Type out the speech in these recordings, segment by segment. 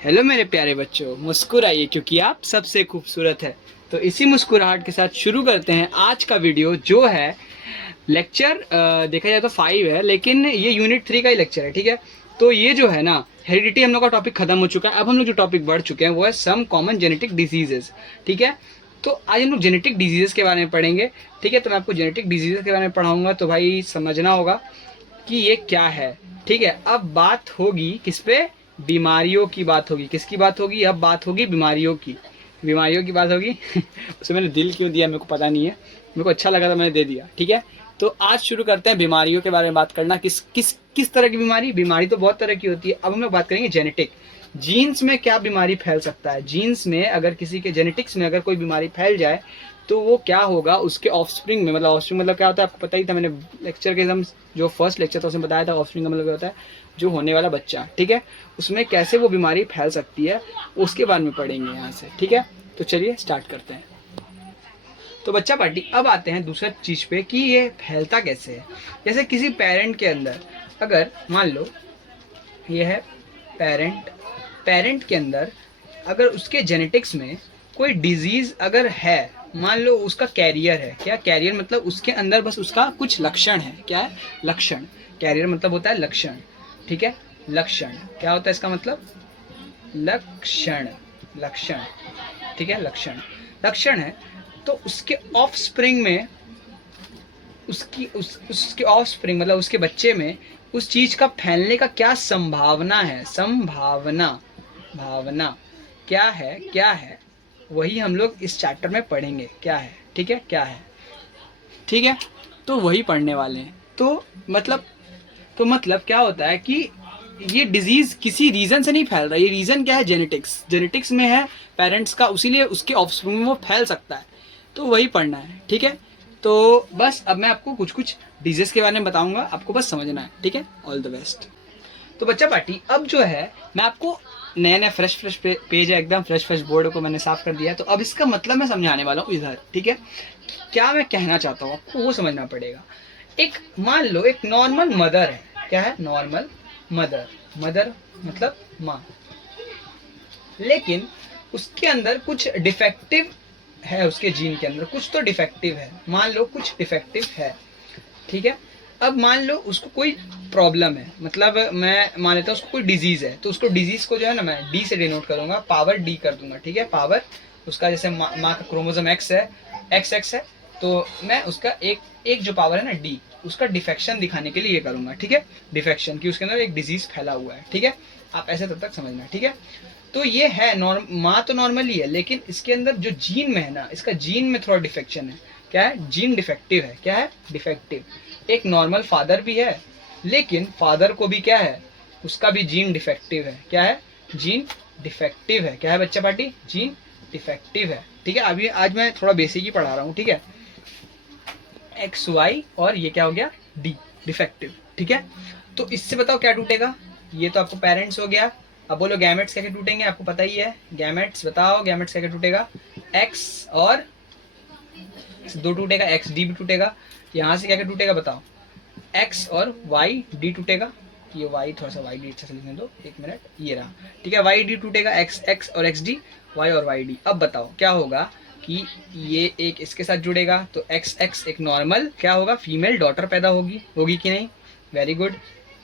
Hello मेरे प्यारे बच्चों, मुस्कुराइए क्योंकि आप सबसे खूबसूरत है। तो इसी मुस्कुराहट के साथ शुरू करते हैं आज का वीडियो, जो है लेक्चर देखा जाए तो 5 है, लेकिन ये यूनिट 3 का ही लेक्चर है। ठीक है, तो ये जो है ना, हेरिडिटी हम लोग का टॉपिक खत्म हो चुका है। अब हम लोग जो टॉपिक बढ़ चुके हैं वो है सम कॉमन जेनेटिक डिजीजेस। ठीक है, तो आज हम लोग जेनेटिक डिजीजेस के बारे में पढ़ेंगे। ठीक है, तो मैं आपको जेनेटिक डिजीजेस के बारे में पढ़ाऊंगा, तो भाई समझना होगा कि ये क्या है। ठीक है, अब बात होगी किस पे? बीमारियों की बात होगी। किसकी बात होगी? अब बात होगी बीमारियों की। बीमारियों की बात होगी उसे मैंने दिल क्यों दिया मेरे को पता नहीं है, मेरे को अच्छा लगा था मैंने दे दिया। ठीक है, तो आज शुरू करते हैं बीमारियों के बारे में बात करना। किस किस किस तरह की बीमारी? बीमारी तो बहुत तरह की होती है। अब हम लोग बात करेंगे जेनेटिक। जीन्स में क्या बीमारी फैल सकता है? जीन्स में अगर किसी के जेनेटिक्स में अगर कोई बीमारी फैल जाए तो वो क्या होगा उसके ऑफस्प्रिंग में। मतलब ऑफस्प्रिंग मतलब क्या होता है आपको पता ही था, मैंने लेक्चर के एकदम जो फर्स्ट लेक्चर था उसमें बताया था। ऑफस्प्रिंग का मतलब क्या होता है? जो होने वाला बच्चा। ठीक है, उसमें कैसे वो बीमारी फैल सकती है उसके बारे में पढ़ेंगे यहाँ से। ठीक है, तो चलिए स्टार्ट करते हैं। तो बच्चा पार्टी, अब आते हैं दूसरा चीज पे कि ये फैलता कैसे है। जैसे किसी पेरेंट के अंदर अगर मान लो ये है पेरेंट, पेरेंट के अंदर अगर उसके जेनेटिक्स में कोई डिजीज अगर है, मान लो उसका कैरियर है। क्या कैरियर मतलब? उसके अंदर बस उसका कुछ लक्षण है। क्या है? लक्षण। कैरियर मतलब होता है लक्षण। ठीक है, लक्षण क्या होता है इसका मतलब? लक्षण। लक्षण, ठीक है, लक्षण। लक्षण है तो उसके ऑफ स्प्रिंग में उसके ऑफ स्प्रिंग मतलब उसके बच्चे में उस चीज का फैलने का क्या संभावना है? संभावना, भावना क्या है? क्या है वही हम लोग इस चैप्टर में पढ़ेंगे। क्या है? ठीक है, क्या है? ठीक है, तो वही पढ़ने वाले हैं। तो मतलब क्या होता है कि ये डिजीज किसी रीजन से नहीं फैल रहा। ये रीजन क्या है? जेनेटिक्स। जेनेटिक्स में है पेरेंट्स का, उसीलिए उसके ऑफस्प्रिंग में वो फैल सकता है। तो वही पढ़ना है। ठीक है, तो बस अब मैं आपको कुछ कुछ डिजीज के बारे में बताऊंगा, आपको बस समझना है। ठीक है, ऑल द बेस्ट। तो बच्चा पार्टी, अब जो है मैं आपको नया नया फ्रेश पेज है, एकदम फ्रेश बोर्ड को मैंने साफ कर दिया है। तो अब इसका मतलब मैं समझाने वाला हूँ इधर। ठीक है, क्या मैं कहना चाहता हूँ आपको वो समझना पड़ेगा। एक मान लो एक नॉर्मल मदर है। क्या है? Normal mother. मदर मतलब माँ, लेकिन उसके अंदर कुछ डिफेक्टिव है। उसके जीन के अंदर कुछ तो डिफेक्टिव है। मान लो कुछ डिफेक्टिव है। ठीक है, अब मान लो उसको कोई प्रॉब्लम है, मतलब मैं मान लेता हूँ उसको कोई डिजीज है, तो उसको डिजीज को जो है ना मैं डी से डिनोट करूंगा, पावर डी कर दूंगा। ठीक है, पावर उसका जैसे माँ का क्रोमोसोम एक्स है, एक्स है, तो मैं उसका एक जो पावर है ना डी, उसका डिफेक्शन दिखाने के लिए ये करूंगा। ठीक है, डिफेक्शन की उसके अंदर एक डिजीज फैला हुआ है। ठीक है, आप ऐसे तब तक समझना। ठीक है, तो ये है माँ तो नॉर्मल ही है, लेकिन इसके अंदर जो जीन में है ना, इसका जीन में थोड़ा डिफेक्शन है। क्या है? जीन डिफेक्टिव है। क्या है? डिफेक्टिव। एक नॉर्मल फादर भी है, लेकिन फादर को भी क्या है? उसका भी जीन डिफेक्टिव है। क्या है? जीन डिफेक्टिव है। क्या है बच्चा पार्टी? जीन डिफेक्टिव है। ठीक है, अभी आज मैं थोड़ा बेसिक ही पढ़ा रहा हूँ। ठीक है, एक्स वाई और ये क्या हो गया? D, defective. ठीक है, तो इससे बताओ क्या टूटेगा? ये तो आपको पेरेंट्स हो गया। अब बोलो गैमेट्स क्या क्या टूटेंगे? आपको पता ही है गैमेट्स। बताओ गैमेट्स क्या क्या टूटेगा? एक्स और दो टूटेगा, एक्स डी भी टूटेगा। यहाँ से क्या क्या टूटेगा बताओ? एक्स और वाई डी टूटेगा। ये वाई थोड़ा सा वाई डी अच्छा से लिखने दो, एक मिनट, ये रहा। ठीक है, वाई डी टूटेगा, एक्स एक्स और एक्स डी, वाई और वाई डी। अब बताओ क्या होगा कि ये एक इसके साथ जुड़ेगा, तो एक्स एक्स एक नॉर्मल क्या होगा? फीमेल डॉटर पैदा होगी। होगी कि नहीं? Very good.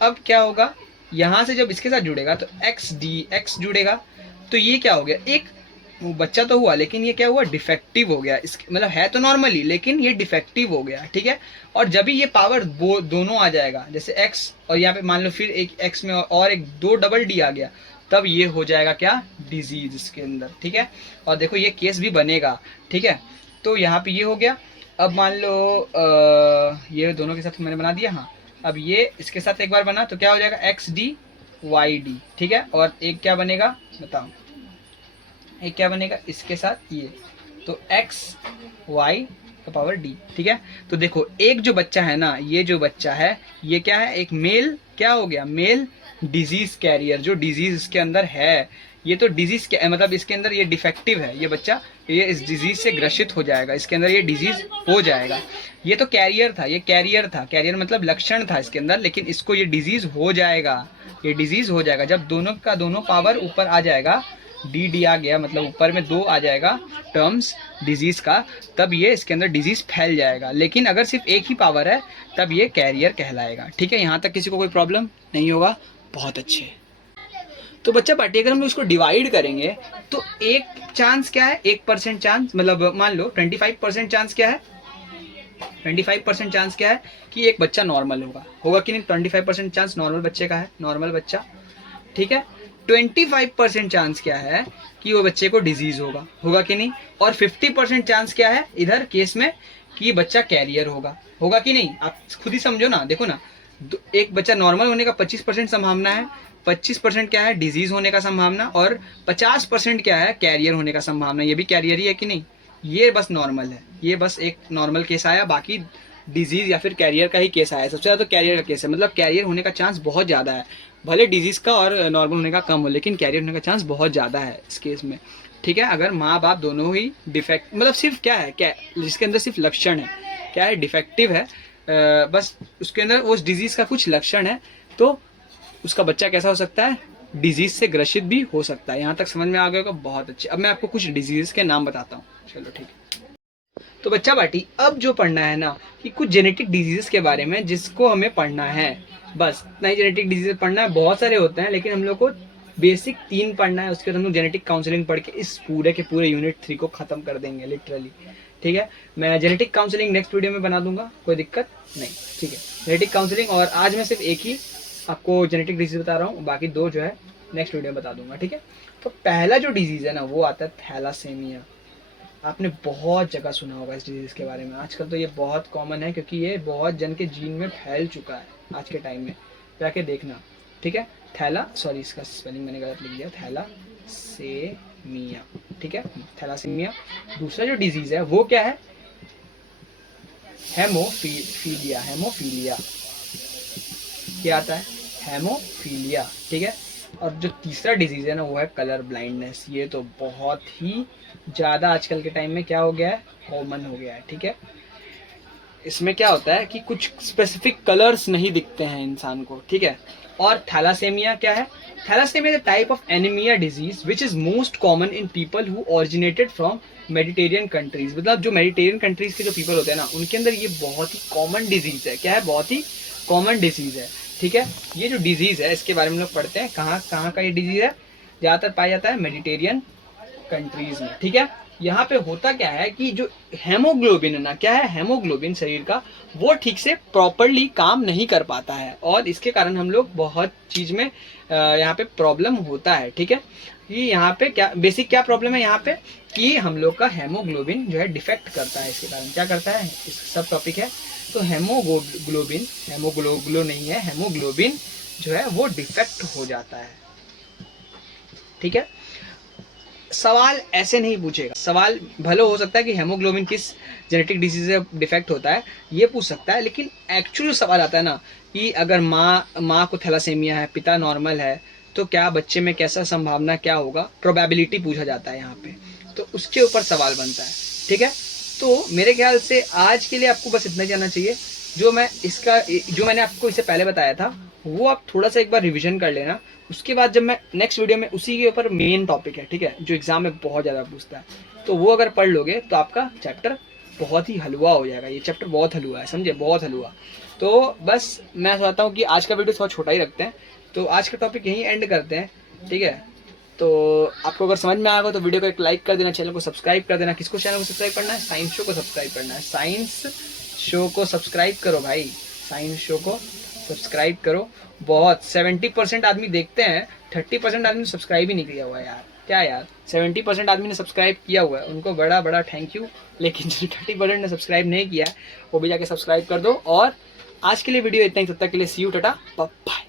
अब क्या होगा? यहाँ से जब इसके साथ जुड़ेगा तो एक्स डी एक्स जुड़ेगा, तो ये क्या हो गया? एक वो बच्चा तो हुआ, लेकिन ये क्या हुआ? डिफेक्टिव हो गया। इस मतलब है तो नॉर्मली, लेकिन ये डिफेक्टिव हो गया। ठीक है, और जब भी ये पावर दोनों आ जाएगा, जैसे एक्स और यहाँ पे मान लो फिर एक एक्स में और एक दो डबल डी आ गया, तब ये हो जाएगा क्या? डिजीज इसके अंदर। ठीक है, और देखो ये केस भी बनेगा। ठीक है, तो यहाँ पे ये हो गया। अब मान लो ये दोनों के साथ मैंने बना दिया। हाँ, अब ये इसके साथ एक बार बना तो क्या हो जाएगा? X D Y D. ठीक है, और एक क्या बनेगा बताओ? एक क्या बनेगा इसके साथ? ये तो एक्स वाई का पावर डी। ठीक है, तो देखो एक जो बच्चा है ना, ये जो बच्चा है ये क्या है? एक मेल क्या हो गया? Male disease carrier. जो डिजीज इसके अंदर है, ये तो डिजीज मतलब इसके अंदर ये डिफेक्टिव है ये बच्चा, ये इस डिजीज से ग्रसित हो जाएगा, इसके अंदर ये डिजीज हो जाएगा। ये तो कैरियर था, ये कैरियर था। कैरियर मतलब लक्षण था इसके अंदर, लेकिन इसको ये डिजीज हो जाएगा। ये डिजीज़ हो जाएगा जब दोनों का दोनों पावर ऊपर आ जाएगा, डी आ गया मतलब ऊपर में 2 आ जाएगा टर्म्स डिजीज़ का, तब ये इसके अंदर डिजीज़ फैल जाएगा। लेकिन अगर सिर्फ एक ही पावर है तब ये कैरियर कहलाएगा। ठीक है, यहाँ तक किसी को कोई प्रॉब्लम नहीं होगा? बहुत अच्छे। तो बच्चा पार्टी अगर हम लोग इसको डिवाइड करेंगे तो एक चांस क्या है, 1% चांस, मतलब मान लो 25% चांस क्या है, 25% चांस क्या है कि एक बच्चा नॉर्मल होगा कि नहीं? 25% चांस नॉर्मल बच्चे का है, नॉर्मल बच्चा। ठीक है, 25% चांस क्या है कि वो बच्चे को डिजीज होगा कि नहीं? और 50% चांस क्या है इधर केस में कि बच्चा कैरियर होगा कि नहीं? आप खुद ही समझो ना, देखो ना, एक बच्चा नॉर्मल होने का 25% संभावना है, 25% क्या है डिजीज होने का संभावना, और 50% क्या है कैरियर होने का संभावना। ये भी कैरियर ही है कि नहीं? ये बस नॉर्मल है, ये बस एक नॉर्मल केस आया, बाकी डिजीज या फिर कैरियर का ही केस आया। सबसे ज़्यादा तो कैरियर का केस है, मतलब कैरियर होने का चांस बहुत ज़्यादा है। भले डिजीज का और नॉर्मल होने का कम हो, लेकिन कैरियर होने का चांस बहुत ज़्यादा है इस केस में। ठीक है, अगर माँ बाप दोनों ही डिफेक्ट, मतलब सिर्फ क्या है, क्या जिसके अंदर सिर्फ लक्षण है, क्या है, डिफेक्टिव है, बस उसके अंदर उस डिजीज़ का कुछ लक्षण है, तो उसका बच्चा कैसा हो सकता है, डिजीज से ग्रसित भी हो सकता है। यहाँ तक समझ में आ गया होगा? बहुत अच्छे। अब मैं आपको कुछ डिजीज के नाम बताता हूँ। चलो ठीक है, तो बच्चा पार्टी अब जो पढ़ना है ना कि कुछ जेनेटिक डिजीजेस के बारे में जिसको हमें पढ़ना है, बस इतना ही जेनेटिक डिजीज पढ़ना है। बहुत सारे होते हैं लेकिन हम लोग को बेसिक 3 पढ़ना है, उसके बाद हम लोग जेनेटिक काउंसलिंग पढ़ के इस पूरे के पूरे यूनिट 3 को खत्म कर देंगे लिटरली। ठीक है, मैं जेनेटिक काउंसलिंग नेक्स्ट वीडियो में बना दूंगा, कोई दिक्कत नहीं। ठीक है, जेनेटिक काउंसलिंग, और आज मैं सिर्फ एक ही आपको जेनेटिक डिजीज बता रहा हूँ, बाकी 2 जो है नेक्स्ट वीडियो में बता दूंगा। ठीक है, तो पहला जो डिजीज है ना वो आता है थैलासेमिया। आपने बहुत जगह सुना होगा इस डिजीज के बारे में, आजकल तो ये बहुत कॉमन है क्योंकि ये बहुत जन के जीन में फैल चुका है आज के टाइम में, जाके देखना। ठीक है, सॉरी इसका स्पेलिंग मैंने गलत लिख दिया, थैलासेमिया। ठीक है, थैलासेमिया। दूसरा जो डिजीज है वो क्या है, हेमोफीलिया। हेमोफीलिया क्या आता है, हेमोफीलिया। ठीक है, और जो तीसरा डिजीज है ना वो है कलर ब्लाइंडनेस। ये तो बहुत ही ज़्यादा आजकल के टाइम में क्या हो गया है, कॉमन हो गया है। ठीक है, इसमें क्या होता है कि कुछ स्पेसिफिक कलर्स नहीं दिखते हैं इंसान को। ठीक है, और थैलासेमिया क्या है, thalassemia type of anaemia disease which is most common in people who originated from Mediterranean countries. मतलब जो मेडिटेरियन कंट्रीज के जो पीपल होते हैं ना उनके अंदर ये बहुत ही कॉमन डिजीज है। क्या है, बहुत ही कॉमन डिजीज है। ठीक है, ये जो डिजीज है इसके बारे में लोग पढ़ते हैं, कहाँ कहाँ का ये डिजीज है, ज़्यादातर पाया जाता है मेडिटेरियन कंट्रीज में। ठीक है, यहाँ पे होता क्या है कि जो हेमोग्लोबिन है ना, क्या है, हेमोग्लोबिन शरीर का वो ठीक से प्रॉपरली काम नहीं कर पाता है, और इसके कारण हम लोग बहुत चीज में यहाँ पे प्रॉब्लम होता है। ठीक है, कि यहाँ पे क्या बेसिक क्या प्रॉब्लम है यहाँ पे कि हम लोग का हेमोग्लोबिन जो है डिफेक्ट करता है। इसके कारण क्या करता है, इस सब टॉपिक है। तो हेमोग्लोबिन, हेमोग्लोग्लो नहीं है, हेमोग्लोबिन जो है वो डिफेक्ट हो जाता है। ठीक है, सवाल ऐसे नहीं पूछेगा, सवाल भले हो सकता है कि हेमोग्लोबिन किस जेनेटिक डिजीज से डिफेक्ट होता है ये पूछ सकता है, लेकिन एक्चुअल सवाल आता है ना कि अगर माँ को थैलासेमिया है, पिता नॉर्मल है, तो क्या बच्चे में कैसा संभावना क्या होगा, प्रोबेबिलिटी पूछा जाता है यहाँ पे, तो उसके ऊपर सवाल बनता है। ठीक है, तो मेरे ख्याल से आज के लिए आपको बस इतना जानना चाहिए। जो मैंने आपको इससे पहले बताया था वो आप थोड़ा सा एक बार रिवीजन कर लेना। उसके बाद जब मैं नेक्स्ट वीडियो में उसी के ऊपर मेन टॉपिक है, ठीक है, जो एग्जाम में बहुत ज़्यादा पूछता है, तो वो अगर पढ़ लोगे तो आपका चैप्टर बहुत ही हलवा हो जाएगा। ये चैप्टर बहुत हलवा है, समझे, बहुत हलवा। तो बस मैं चाहता हूँ कि आज का वीडियो थोड़ा छोटा ही रखते हैं, तो आज का टॉपिक यहीं एंड करते हैं। ठीक है, तो आपको अगर समझ में आएगा तो वीडियो को एक लाइक कर देना, चैनल को सब्सक्राइब कर देना। किसको चैनल को सब्सक्राइब करना है, साइंस शो को सब्सक्राइब करना है। साइंस शो को सब्सक्राइब करो भाई, साइंस शो को सब्सक्राइब करो। बहुत 70% आदमी देखते हैं, 30% आदमी सब्सक्राइब ही नहीं किया हुआ है यार। क्या यार, 70% आदमी ने सब्सक्राइब किया हुआ है, उनको बड़ा बड़ा थैंक यू। लेकिन जो 30% ने सब्सक्राइब नहीं किया है वो भी जाके सब्सक्राइब कर दो। और आज के लिए वीडियो इतना ही, तब तक के लिए सी यू, टाटा बाय।